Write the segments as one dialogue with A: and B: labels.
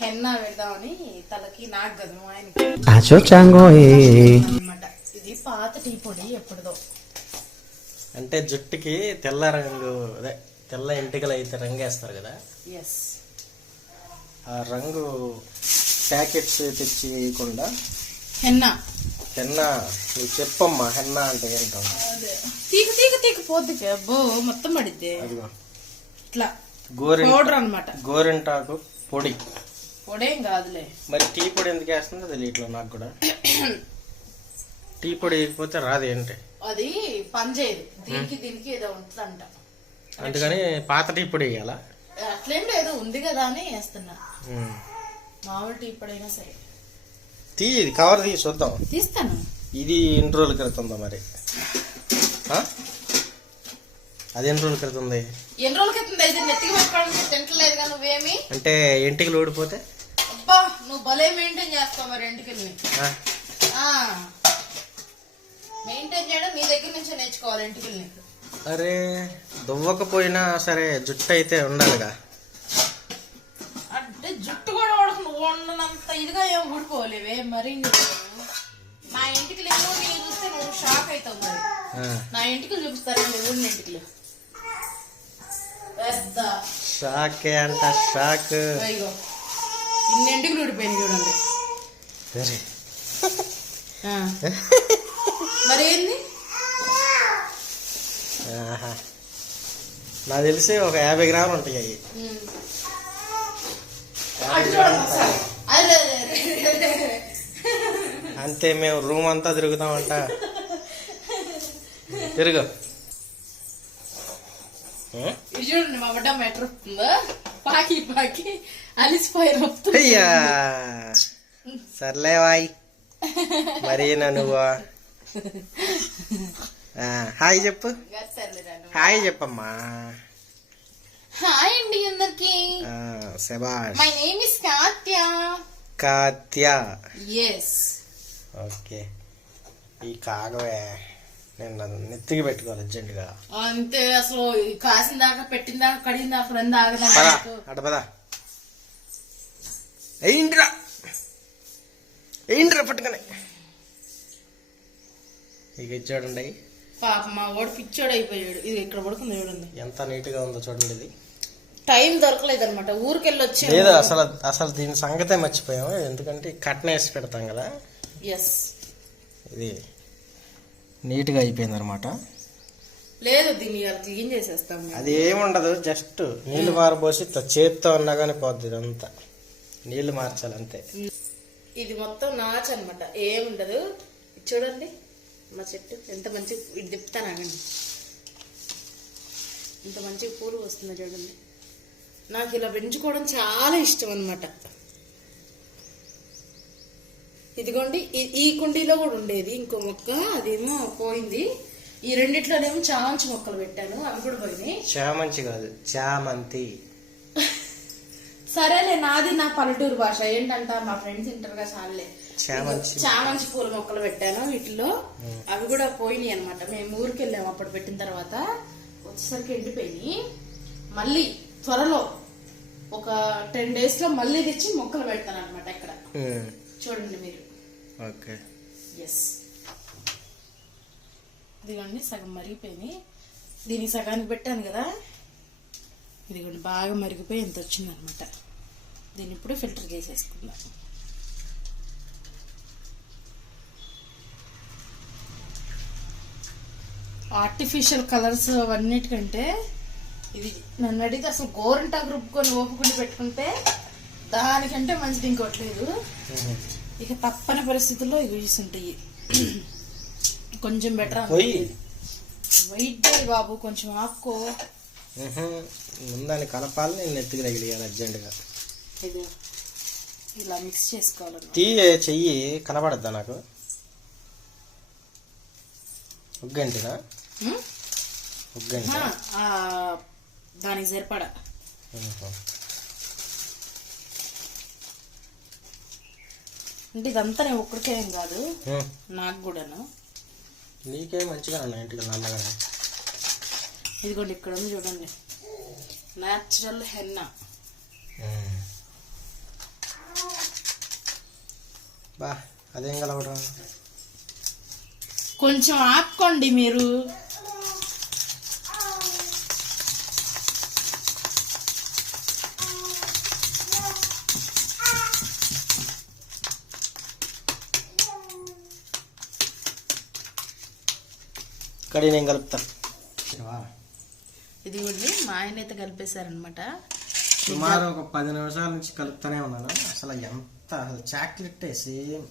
A: Henna పెడదామని తలకి నాకు కదా ఆయనకి.
B: Acho chango.
A: అనమాట ఇది పాత టీ పొడి ఎప్పుడుదో.
C: అంటే జుట్టుకి తెల్ల రంగు అదే తెల్ల ఎంటికలు అయితే రంగు వేస్తారు కదా?
A: ఎస్
C: ఆ రంగు ప్యాకెట్స్ తెచ్చి వేయకుండా
A: హెన్నా.
C: హెన్నా. నువ్వు చెప్పమ్మా హెన్నా అంటే ఏంటో.
A: తీగ తీగ తీగ పోద్ది. అబ్బో మొత్తం పడిద్ది. ఇట్లా.
C: గోరెం
A: పౌడర్ అనమాట
C: గోరింటాకు పొడి.
A: పొడేం కాదులే.
C: మరి టీ పొడి ఎందుకు వేస్తుందో తెలియట్లేదు నాకు కూడా. టీ పొడి వేయకపోతే రాదు ఏంటి?
A: అది పనిచేయదు. దీనికి దీనికి ఏదో ఉంటుందంట.
C: అందుకని పాత టీ పొడి వేయాలా?
A: అట్లేం లేదు ఉంది కదా అని వేస్తున్నా. మామూలు టీ పొడైనా సరే.
C: తీ ఇది కవర్ తీసి చూద్దాం.
A: తీస్తాను.
C: ఇది ఎన్ని రోజుల క్రితందో మరి? అది ఎన్ని రోజుల క్రితం ఉంది?
A: ఎన్ని రోజుల క్రితం అయితే నెత్తికి పెట్టుకోవడానికి తింటలేదు నువ్వేమి?
C: అంటే ఇంటికి ఊడిపోతే
A: అబ్బా నువ్వు భలే మెయింటైన్ చేస్తావు మరి ఇంటికి
C: ఆ?
A: మెయింటైన్ చేయడం నీ దగ్గర నుంచే నేర్చుకోవాలి ఇంటికి
C: అరే దువ్వకపోయినా సరే జుట్టు అయితే ఉండాలిగా.
A: అంటే జుట్టు కూడా వాడకు నువ్వు వండనంత ఇదిగా ఏం ఊడిపోలేవే మరి. నా ఇంటికి లేవు నేను చూస్తే నువ్వు షాక్ అవుతావు మరి. నా ఇంటికి చూపిస్తారండి ఊరిని ఇంటికి పెద్ద.
C: షాకే అంట షాక్
A: ఇగో ఇన్ని ఇంటికి ఊడిపోయింది చూడండి. మరి ఏంది.
C: నాకు తెలిసి ఒక యాభై గ్రాములు ఉంటాయి అవి. అంతే మేము రూమ్ అంతా తిరుగుతామంట. తిరుగు.
A: చూడండి మా బిడ్డ మెట్ర పాకి పాకి. అలిసిపోయి వస్తుంది
C: అయ్యా. సర్లే వాయ్ మరి నువ్వు? హాయ్ చెప్పు. హాయ్ చెప్పమ్మా.
A: హాయ్ అండి అందరికి.
C: శబాష్
A: my name is Katya
C: Katya.
A: Yes
C: okay. ఈ కాగవే. నేను నెత్తికి పెట్టుకోవాలి అర్జెంటుగా.
A: అంతే అసలు కాసిన దాకా పెట్టిన దాకా కడిగిన దాకా రెండు ఆగదా
C: అట పదా. ఏంట్రా? ఏంట్రా పట్టుకనే? ఇక ఇది చూడండి
A: పాప మా వాడు పిచ్చోడు అయిపోయాడు. ఇది ఇక్కడ పడుకుంది చూడండి.
C: ఎంత నీట్గా ఉందో చూడండి ఇది.
A: టైం దొరకలేదు అనమాట ఊరికెళ్ళి వచ్చి
C: లేదు అసలు అసలు దీని సంగతే మర్చిపోయాము. ఎందుకంటే కట్న వేసి పెడతాం కదా.
A: ఎస్
C: ఇది. నీట్గా అయిపోయింది అనమాట
A: లేదు దీన్ని క్లీన్ చేసేస్తాం మేము.
C: అది ఏముండదు జస్ట్ నీళ్ళు మారబోసి ఇట్లా చేత్తో ఉన్నా కానీ పోద్ది ఇదంతా. నీళ్ళు మార్చాలి అంతే
A: ఇది మొత్తం నాచు అనమాట ఏముండదు. చూడండి. మా చెట్టు ఎంత మంచి ఇది తిప్పుతాను ఆగండి. ఇంత మంచి పూలు వస్తుంది చూడండి. నాకు ఇలా పెంచుకోవడం చాలా ఇష్టం అనమాట ఇదిగోండి ఈ- కుండీలో కూడా ఉండేది ఇంకో మొక్క అదేమో పోయింది. ఈ రెండిట్లోనేమో చామంచి మొక్కలు పెట్టాను అవి కూడా పోయినాయి.
C: చామంచి కాదు చామంతి.
A: సరేలే నాది నా పల్లెటూరు భాష. ఏంటంట మా ఫ్రెండ్స్ ఇంటర్గా చాలే.
C: చామంచి
A: పూల మొక్కలు పెట్టాను వీటిలో అవి కూడా పోయినాయి అనమాట మేము ఊరికి వెళ్ళాము అప్పుడు పెట్టిన తర్వాత. వచ్చేసరికి ఎండిపోయినాయి. మళ్ళీ త్వరలో ఒక టెన్ డేస్లో మళ్ళీ తెచ్చి మొక్కలు పెడతాను అనమాట ఇక్కడ చూడండి మీరు.
C: ఓకే.
A: ఎస్ ఇదిగోండి సగం మరిగిపోయినాయి దీనికి సగానికి పెట్టాను కదా. ఇదిగోండి బాగా మరిగిపోయి ఎంత వచ్చిందనమాట. దీన్ని ఇప్పుడు ఫిల్టర్ చేసేసుకుందాం. ఆర్టిఫిషియల్ కలర్స్ అవన్నిటికంటే ఇది నన్ను అడిగితే అసలు గోరంటా గ్రూప్ కొని ఓపుకొని పెట్టుకుంటే దానికంటే మంచిది ఇంకోట్లేదు. ఇక తప్పని పరిస్థితుల్లో ఇవి యూస్ ఉంటాయి కొంచెం బెటర్ వైట్ బాబు కొంచెం ఆపుకో.
C: ముందాన్ని కలపాలి నేను నెత్తికి తగిలియాలి అర్జెంటుగా.
A: ఇది. ఇలా మిక్స్ చేసుకోవాలన్నమాట
C: తీ చెయ్యి కనబడద్దా నాకు? ఒగ్గంటినా? ఒగ్గంటి
A: దానికి సరిపడా. అంటే ఇదంతా నేను ఒక్కరికేం కాదు. నాకు కూడాను.
C: నీకే మంచిగా అన్న ఇంటికి నాన్నగా
A: ఇదిగోండి ఇక్కడ ఉంది చూడండి. న్యాచురల్ హెన్నా
C: బా అదేం కలవడం
A: కొంచెం ఆపుకోండి మీరు.
C: కడి నేను కలుపుతా.
A: ఇదిగోండి మా ఆయన అయితే కలిపేశారనమాట
C: సుమారు ఒక పది నిమిషాల నుంచి కలుపుతానే ఉన్నాను. అసలు ఎంత అసలు చాక్లెట్ సేమ్.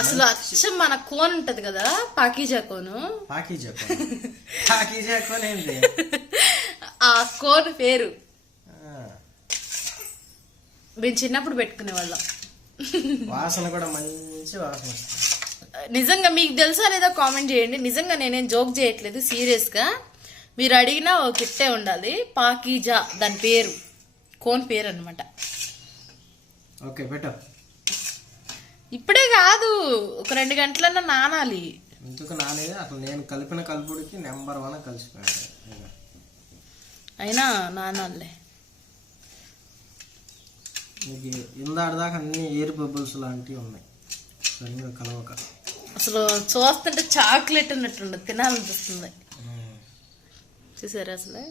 A: అసలు అచ్చం మన కోన్ ఉంటది కదా పాకీజా కోను.
C: పాకీ చెప్పు పాకీ చెప్పనేంటి
A: ఆ కోన్ పేరు. మేము చిన్నప్పుడు పెట్టుకునే వాళ్ళం
C: వాసన కూడా మంచి వాసన వస్తుంది.
A: నిజంగా మీకు తెలుసా లేదా కామెంట్ చేయండి. నిజంగా నేనేం జోక్ చేయట్లేదు సీరియస్గా మీరు అడిగినా ఒక కిట్టే ఉండాలి. పాకీజా దాని పేరు. కోన్ పేరు అనమాట
C: ఓకే పెట్టు.
A: ఇప్పుడే కాదు ఒక రెండు గంటలన్నా నానాలి.
C: ఎందుకు నానేది? అసలు నేను కలిపిన కలుపుడికి నెంబర్ వన్ కలిసిపోయాడు ఇక.
A: అయినా నానాలే.
C: మీకు ఇందాక దాకా అన్ని ఎయిర్ బబుల్స్ లాంటివి ఉన్నాయి. సరిగ్గా కలవక.
A: అసలు చూస్తుంటే చాక్లెట్ ఉన్నట్టుండదు తినాలనిపిస్తుంది. చూసారా అసలు?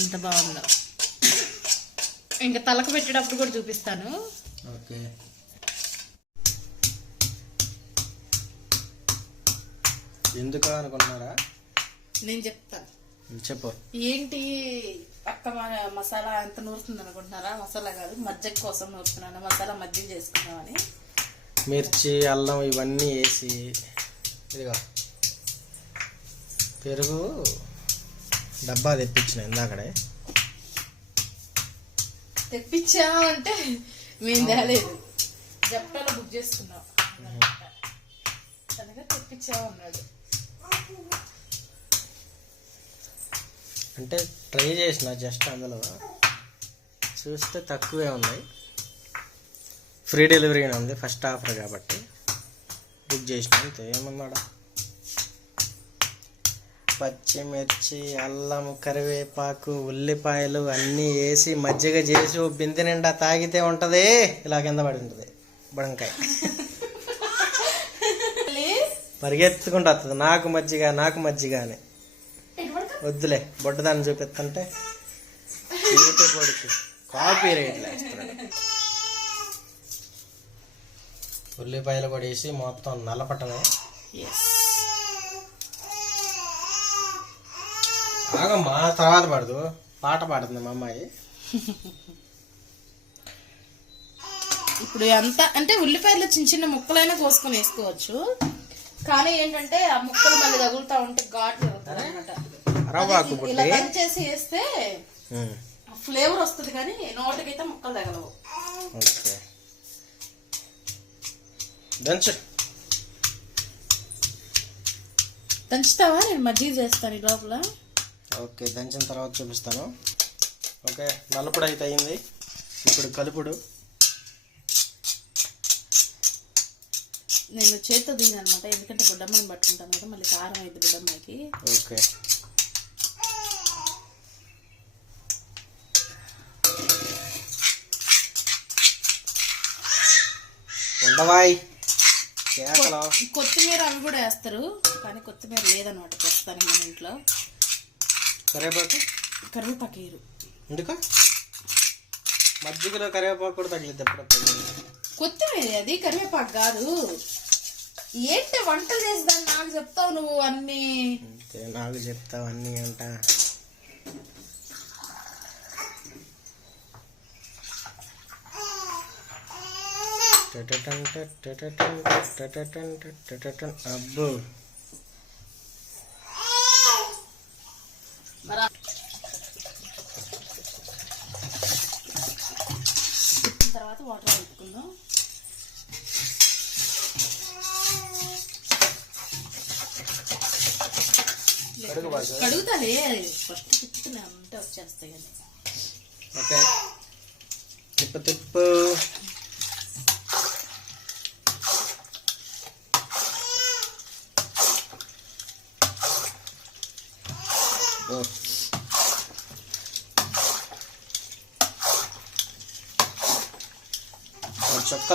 A: ఎంత బాగుందో. ఇంకా తలకు పెట్టేటప్పుడు కూడా చూపిస్తాను.
C: ఓకే. ఎందుకు అనుకుంటున్నారా
A: నేను చెప్తాను.
C: చెప్పు.
A: ఏంటి అక్క మసాలా ఎంత నూరుతుంది అనుకుంటున్నారా? మసాలా కాదు మజ్జిగ కోసం నూరుతున్నాను. మసాలా మజ్జిగ చేసుకున్నామని
C: మిర్చి అల్లం ఇవన్నీ వేసి ఇదిగో. పెరుగు డబ్బా తెప్పించిన ఇందాకడే.
A: తెప్పించామంటే మేము తేలేదు. జప్టాలో బుక్ చేసుకున్నాం. తెప్పించామన్నాడు.
C: అంటే ట్రై చేసిన జస్ట్ అందులో. చూస్తే తక్కువే ఉన్నాయి. ఫ్రీ డెలివరీ ఉంది ఫస్ట్ ఆఫర్ కాబట్టి. బుక్ చేసిన అంతే ఏమన్నాడా పచ్చిమిర్చి అల్లం కరివేపాకు ఉల్లిపాయలు అన్నీ వేసి మజ్జిగ చేసి ఓ బిందె నిండా తాగితే ఉంటది. ఇలా కింద పడి ఉంటుంది. బడంకాయ. పరిగెత్తుకుంటూ వస్తుంది. నాకు మజ్జిగ నాకు మజ్జిగ అని. వద్దులే బొడ్డదాన్ని చూపిస్తుంటే యూట్యూబ్ వాడికి కాపీ రేట్లు వేస్తున్నాడు ఉల్లిపాయలు కూడా వేసి మొత్తం నలపటమే.
A: ఎస్
C: ఆగమ్మా తర్వాత పడదు. పాట పాడుతుంది మా అమ్మాయి.
A: ఇప్పుడు ఎంత అంటే ఉల్లిపాయలు చిన్న చిన్న ముక్కలైనా కోసుకొని వేసుకోవచ్చు. కానీ ఏంటంటే ఆ ముక్కలు మళ్ళీ తగులుతా ఉంటే ఘాటు
C: రవ్వాకు
A: ఇలా చేసి వేస్తే ఫ్లేవర్ వస్తుంది కానీ నోటికైతే ముక్కలు తగలవు.
C: ఓకే. దంచు.
A: దంచుతావా? నేను మజ్జిగ చేస్తాను ఈ లోపల.
C: ఓకే దంచిన తర్వాత చూపిస్తాను. ఓకే నలుపుడు అయితే అయింది. ఇప్పుడు కలుపుడు.
A: నేను చేత్తో దీని అనమాట ఎందుకంటే బుడ్డమ్మని పట్టుకుంటాను కదా మళ్ళీ కారం అయింది బుడ్డమ్మాయికి
C: ఓకే. ఉండవాయ్ కేకలు.
A: కొత్తిమీర అవి కూడా వేస్తారు కానీ కొత్తిమీర లేదనమాట ప్రస్తుతానికి మన ఇంట్లో.
C: కరివేపాకు?
A: కరివేపాకు వేయరు
C: ఎందుకు? మజ్జిగలో కరివేపాకు కూడా తగిలిద్ది ఎప్పుడప్పుడు.
A: కొత్తిమీర అది కరివేపాకు కాదు. ఏంటి వంటలు చేసేదాన్ని? నాకు చెప్తావు నువ్వు అన్ని.
C: నాకు చెప్తావు అన్నీ అంట. అబ్బో
A: మరి ఆ- తర్వాత వాటర్ కలుపుకుందాం కడుగుతాలే ఫస్ట్ తిప్పుతున్నా ఉంటే వచ్చేస్తాయి కానీ
C: ఓకే తిప్పు తిప్పు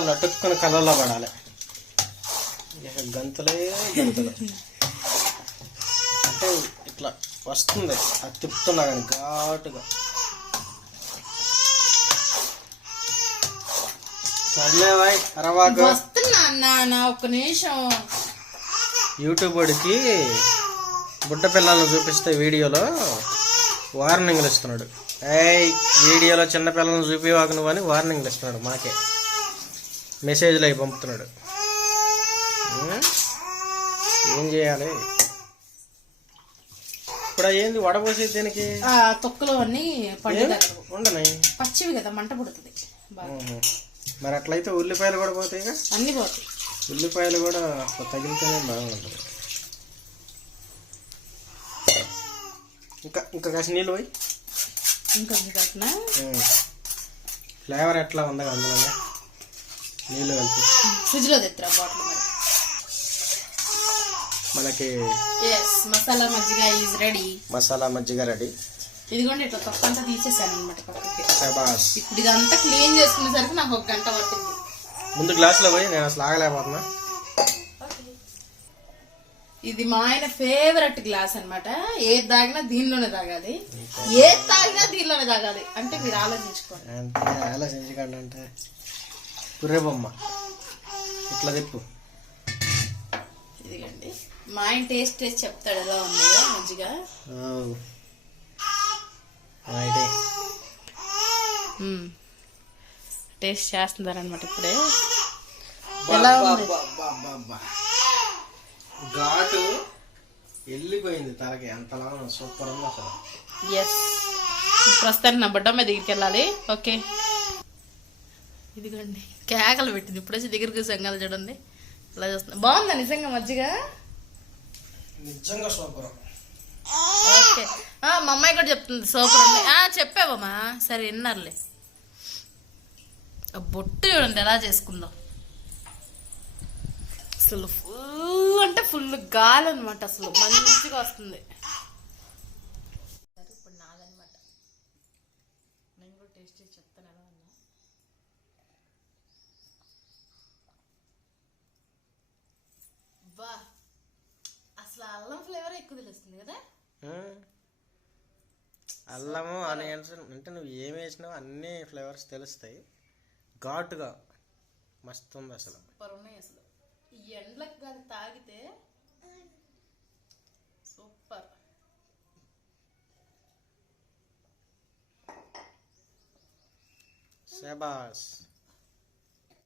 C: చుక్కలు అటుక్కుని కళ్ళల్లో పడాలి. గంతులే గంతులు. అంటే ఇట్లా వస్తుంది. అది తిప్పుతున్నా కానీ ఘాటుగా. సర్లే బాయ్ అరవాకు
A: వస్తున్నా అన్న నా ఒక్క నిమిషం.
C: యూట్యూబ్ వాడికి బుడ్డ పిల్లలను చూపిస్తే వీడియోలో వార్నింగ్లు ఇస్తున్నాడు. ఏయ్ వీడియోలో చిన్న పిల్లలను చూపివాకు నువ్వు అని వార్నింగ్లు ఇస్తున్నాడు మాకే. మెసేజ్లు అవి పంపుతున్నాడు? ఏం చేయాలి? ఇప్పుడు ఏంది? వడపోసేది దీనికి?
A: ఆ తొక్కలు అన్ని పండు
C: ఏం?
A: తగలవు
C: ఉండని
A: పచ్చివి కదా మంట పుడుతుంది.
C: మరి అట్లయితే ఉల్లిపాయలు కూడా పోతాయిగా
A: అన్ని పోతాయి.
C: ఉల్లిపాయలు కూడా తగిలితేనే బాగుంటుంది ఇంకా ఇంకా కాసి నీళ్ళు పోయి.
A: కలిపిన?
C: ఫ్లేవర్ ఎట్లా ఉంది అందులో? నీళ్ళు కలిపి.
A: ఫ్రిడ్జ్లో తెత్తురా బాటిల్ మరి?
C: మనకి
A: ఎస్ మసాలా మజ్జిగ ఈజ్ రెడీ
C: మసాలా మజ్జిగ రెడీ.
A: ఇదిగోండి ఇట్లా తొక్క అంతా తీసేసాను అనమాట పక్కకి.
C: శబాస్
A: ఇప్పుడు ఇదంతా క్లీన్ చేసుకునేసరికి నాకు ఒక గంట పట్టింది.
C: ముందు గ్లాసులో పోయి నేను అసలు ఆగలేకపోతున్నా.
A: ఇది మా ఆయన ఫేవరెట్ గ్లాస్ అన్నమాట. ఏది తాగినా దీనిలోనే తాగాలి. ఏది తాగినా దీనిలోనే తాగాలి. అంటే మీరు ఆలోచించుకోండి.
C: ఆలోచించకండి అంటే. కుర్రే బొమ్మ ఇట్లా తిప్పు.
A: ఇదిగండి. మా ఆయన టేస్ట్ టేస్ట్ చెప్తాడు ఎలా ఉంది మంచిగా. టేస్ట్ చేస్తున్నారనమాట ఇప్పుడే. ఎలా ఉంది?
C: ఘాటు వెళ్ళిపోయింది తలకి. అంతలా సూపర్ ఉంది అసలు.
A: ఎస్ ప్రస్తుతానికి నా బుడ్డ మీద దగ్గరికి వెళ్ళాలి. ఓకే. ఇదిగోండి. కేకలు పెట్టింది. ఇప్పుడు వచ్చి దగ్గరికి సంఘాలు చూడండి. ఇలా చూస్తుంది బాగుందా నిజంగా మజ్జిగ?
C: నిజంగా సూపర్.
A: ఓకే. మా అమ్మాయి కూడా చెప్తుంది సూపర్ ఉంది. చెప్పావమ్మా సరే విన్నారులే. బొట్టు చూడండి ఎలా చేసుకుందో. అసలు ఫుల్ అంటే ఫుల్ గాలి అనమాట అసలు. మంచిగా వస్తుంది ఇప్పుడు నాదనమాట నేను కూడా టేస్ట్ చేసి చెప్తాను ఎలా ఉందా బా అసలు అల్లం ఫ్లేవర్ ఎక్కువ తెలుస్తుంది కదా?
C: అల్లము ఆనియన్స్ అంటే నువ్వు ఏం వేసినావు అన్ని ఫ్లేవర్స్ తెలుస్తాయి. ఘాటుగా. మస్తు ఉంది అసలు.
A: సూపర్ ఉన్నాయి అసలు. ఈ ఎండలకు కానీ తాగితే సూపర్.
C: శబాస్.